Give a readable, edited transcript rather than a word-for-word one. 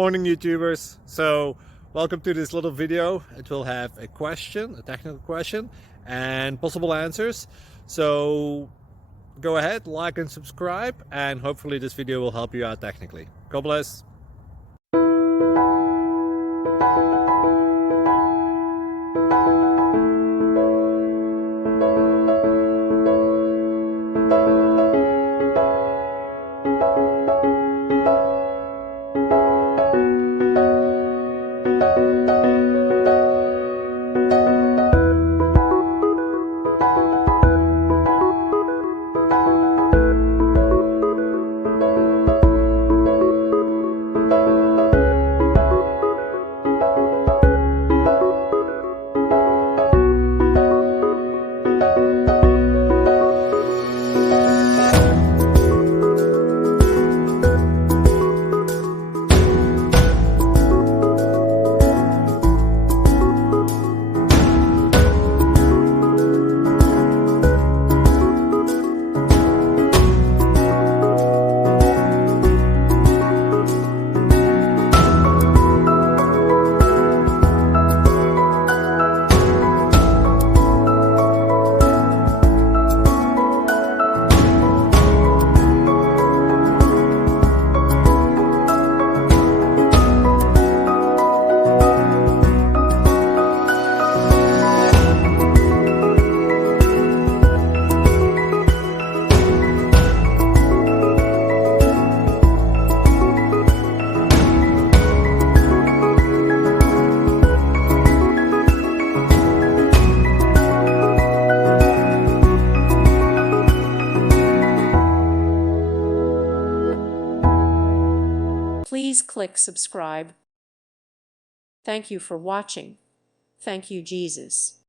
Morning YouTubers. So welcome to this little video. It will have a question, a technical question, and possible answers. So go ahead, like and subscribe, and hopefully this video will help you out technically. God bless. Please click subscribe. Thank you for watching. Thank you, Jesus.